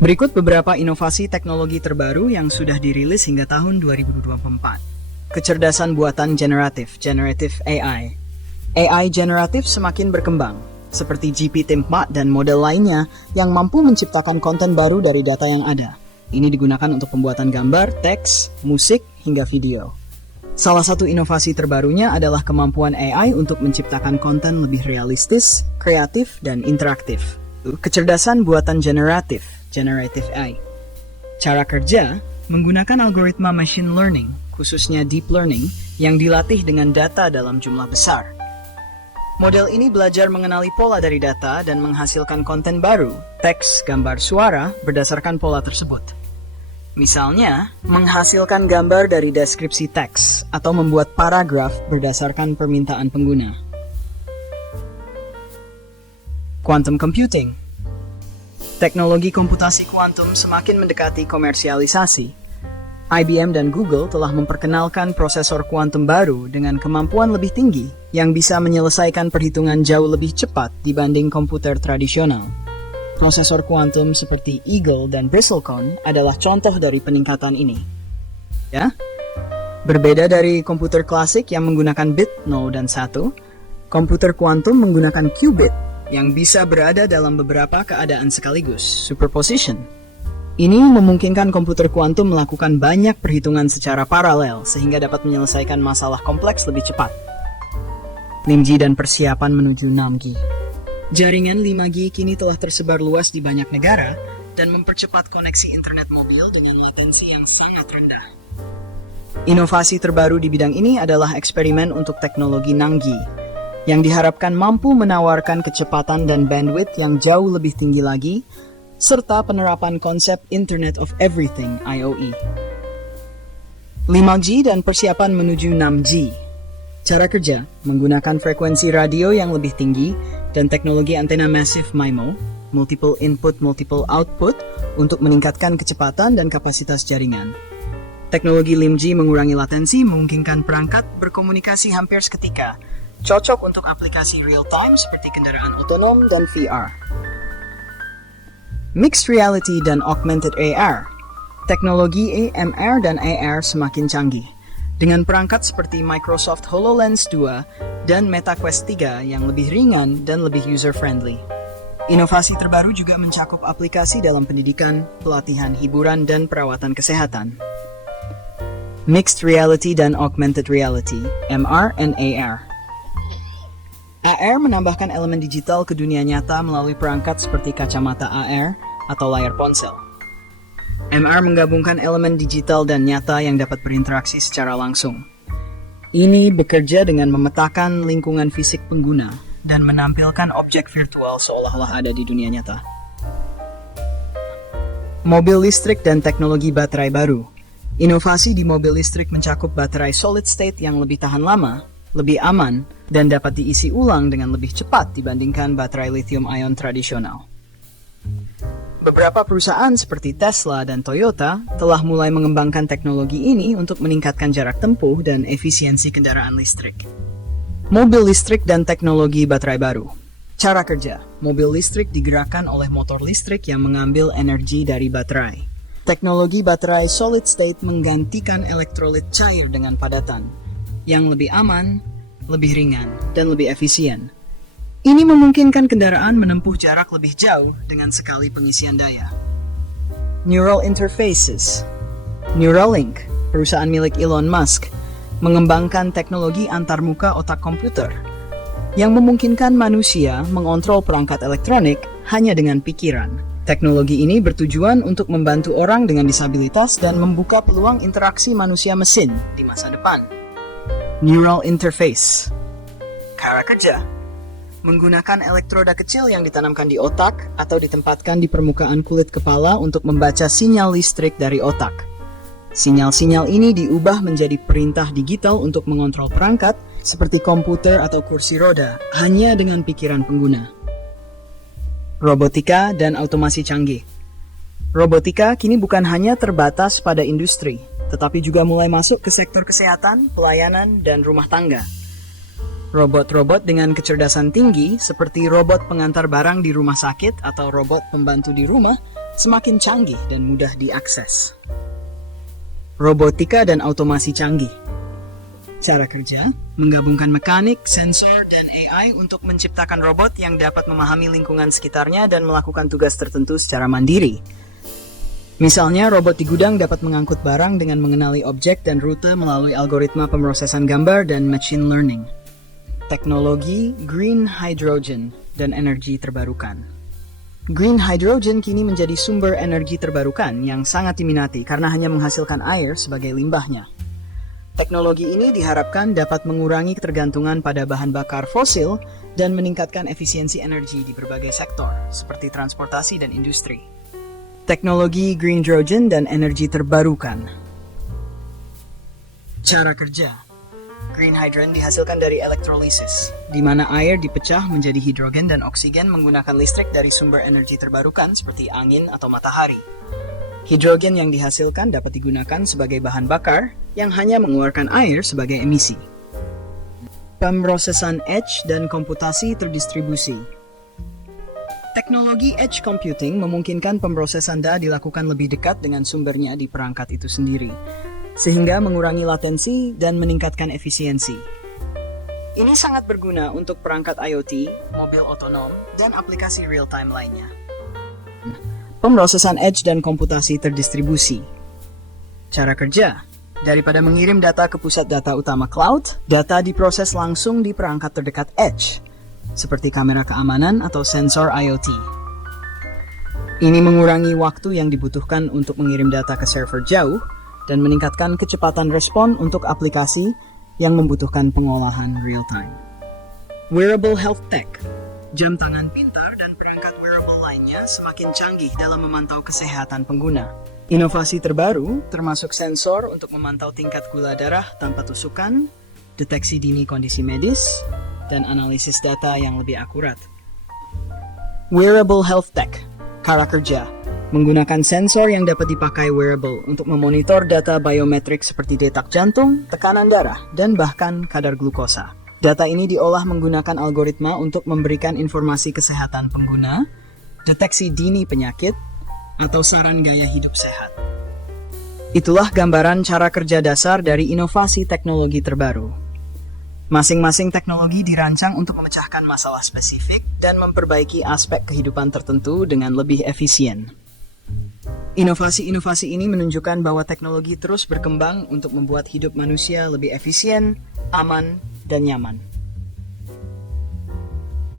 Berikut beberapa inovasi teknologi terbaru yang sudah dirilis hingga tahun 2024. Kecerdasan buatan generatif, generative AI. AI generatif semakin berkembang, seperti GPT-4 dan model lainnya yang mampu menciptakan konten baru dari data yang ada. Ini digunakan untuk pembuatan gambar, teks, musik, hingga video. Salah satu inovasi terbarunya adalah kemampuan AI untuk menciptakan konten lebih realistis, kreatif, dan interaktif. Kecerdasan buatan generatif, generative AI. Cara kerja menggunakan algoritma machine learning, khususnya deep learning, yang dilatih dengan data dalam jumlah besar. Model ini belajar mengenali pola dari data dan menghasilkan konten baru, teks, gambar, suara, berdasarkan pola tersebut. Misalnya, menghasilkan gambar dari deskripsi teks atau membuat paragraf berdasarkan permintaan pengguna. Quantum computing. Teknologi komputasi kuantum semakin mendekati komersialisasi. IBM dan Google telah memperkenalkan prosesor kuantum baru dengan kemampuan lebih tinggi yang bisa menyelesaikan perhitungan jauh lebih cepat dibanding komputer tradisional. Prosesor kuantum seperti Eagle dan Bristlecone adalah contoh dari peningkatan ini. Ya, berbeda dari komputer klasik yang menggunakan bit 0 dan 1, komputer kuantum menggunakan qubit yang bisa berada dalam beberapa keadaan sekaligus, superposition. Ini memungkinkan komputer kuantum melakukan banyak perhitungan secara paralel sehingga dapat menyelesaikan masalah kompleks lebih cepat. 5G dan persiapan menuju 6G. Jaringan 5G kini telah tersebar luas di banyak negara dan mempercepat koneksi internet mobil dengan latensi yang sangat rendah. Inovasi terbaru di bidang ini adalah eksperimen untuk teknologi 6G, yang diharapkan mampu menawarkan kecepatan dan bandwidth yang jauh lebih tinggi lagi, serta penerapan konsep Internet of Everything (IoE). 5G dan persiapan menuju 6G. Cara kerja menggunakan frekuensi radio yang lebih tinggi dan teknologi antena Massive MIMO, multiple input, multiple output, untuk meningkatkan kecepatan dan kapasitas jaringan. Teknologi 5G mengurangi latensi, memungkinkan perangkat berkomunikasi hampir seketika, cocok untuk aplikasi real-time seperti kendaraan otonom dan VR. Mixed Reality dan Augmented AR. Teknologi AMR dan AR semakin canggih, dengan perangkat seperti Microsoft HoloLens 2 dan Meta Quest 3 yang lebih ringan dan lebih user-friendly. Inovasi terbaru juga mencakup aplikasi dalam pendidikan, pelatihan, hiburan, dan perawatan kesehatan. Mixed Reality dan Augmented Reality, MR and AR. AR menambahkan elemen digital ke dunia nyata melalui perangkat seperti kacamata AR atau layar ponsel. MR menggabungkan elemen digital dan nyata yang dapat berinteraksi secara langsung. Ini bekerja dengan memetakan lingkungan fisik pengguna dan menampilkan objek virtual seolah-olah ada di dunia nyata. Mobil listrik dan teknologi baterai baru. Inovasi di mobil listrik mencakup baterai solid state yang lebih tahan lama, lebih aman, dan dapat diisi ulang dengan lebih cepat dibandingkan baterai lithium-ion tradisional. Beberapa perusahaan seperti Tesla dan Toyota telah mulai mengembangkan teknologi ini untuk meningkatkan jarak tempuh dan efisiensi kendaraan listrik. Mobil listrik dan teknologi baterai baru. Cara kerja, mobil listrik digerakkan oleh motor listrik yang mengambil energi dari baterai. Teknologi baterai solid state menggantikan elektrolit cair dengan padatan, yang lebih aman, lebih ringan, dan lebih efisien. Ini memungkinkan kendaraan menempuh jarak lebih jauh dengan sekali pengisian daya. Neural Interfaces. Neuralink, perusahaan milik Elon Musk, mengembangkan teknologi antarmuka otak komputer yang memungkinkan manusia mengontrol perangkat elektronik hanya dengan pikiran. Teknologi ini bertujuan untuk membantu orang dengan disabilitas dan membuka peluang interaksi manusia-mesin di masa depan. Neural Interface. Cara kerja menggunakan elektroda kecil yang ditanamkan di otak atau ditempatkan di permukaan kulit kepala untuk membaca sinyal listrik dari otak. Sinyal-sinyal ini diubah menjadi perintah digital untuk mengontrol perangkat seperti komputer atau kursi roda hanya dengan pikiran pengguna. Robotika dan otomasi canggih. Robotika kini bukan hanya terbatas pada industri, tetapi juga mulai masuk ke sektor kesehatan, pelayanan, dan rumah tangga. Robot-robot dengan kecerdasan tinggi seperti robot pengantar barang di rumah sakit atau robot pembantu di rumah semakin canggih dan mudah diakses. Robotika dan otomasi canggih. Cara kerja, menggabungkan mekanik, sensor, dan AI untuk menciptakan robot yang dapat memahami lingkungan sekitarnya dan melakukan tugas tertentu secara mandiri. Misalnya, robot di gudang dapat mengangkut barang dengan mengenali objek dan rute melalui algoritma pemrosesan gambar dan machine learning. Teknologi green hydrogen dan energi terbarukan. Green hydrogen kini menjadi sumber energi terbarukan yang sangat diminati karena hanya menghasilkan air sebagai limbahnya. Teknologi ini diharapkan dapat mengurangi ketergantungan pada bahan bakar fosil dan meningkatkan efisiensi energi di berbagai sektor, seperti transportasi dan industri. Teknologi green hydrogen dan energi terbarukan. Cara kerja. Green hydrogen dihasilkan dari elektrolisis, di mana air dipecah menjadi hidrogen dan oksigen menggunakan listrik dari sumber energi terbarukan seperti angin atau matahari. Hidrogen yang dihasilkan dapat digunakan sebagai bahan bakar yang hanya mengeluarkan air sebagai emisi. Pemrosesan edge dan komputasi terdistribusi. Teknologi edge computing memungkinkan pemrosesan data dilakukan lebih dekat dengan sumbernya di perangkat itu sendiri, sehingga mengurangi latensi dan meningkatkan efisiensi. Ini sangat berguna untuk perangkat IoT, mobil otonom, dan aplikasi real-time lainnya. Pemrosesan edge dan komputasi terdistribusi. Cara kerja. Daripada mengirim data ke pusat data utama cloud, data diproses langsung di perangkat terdekat edge, seperti kamera keamanan atau sensor IoT. Ini mengurangi waktu yang dibutuhkan untuk mengirim data ke server jauh dan meningkatkan kecepatan respon untuk aplikasi yang membutuhkan pengolahan real-time. Wearable health tech. Jam tangan pintar dan perangkat wearable lainnya semakin canggih dalam memantau kesehatan pengguna. Inovasi terbaru termasuk sensor untuk memantau tingkat gula darah tanpa tusukan, deteksi dini kondisi medis, dan analisis data yang lebih akurat. Wearable health tech, cara kerja, menggunakan sensor yang dapat dipakai wearable untuk memonitor data biometrik seperti detak jantung, tekanan darah, dan bahkan kadar glukosa. Data ini diolah menggunakan algoritma untuk memberikan informasi kesehatan pengguna, deteksi dini penyakit, atau saran gaya hidup sehat. Itulah gambaran cara kerja dasar dari inovasi teknologi terbaru. Masing-masing teknologi dirancang untuk memecahkan masalah spesifik dan memperbaiki aspek kehidupan tertentu dengan lebih efisien. Inovasi-inovasi ini menunjukkan bahwa teknologi terus berkembang untuk membuat hidup manusia lebih efisien, aman, dan nyaman.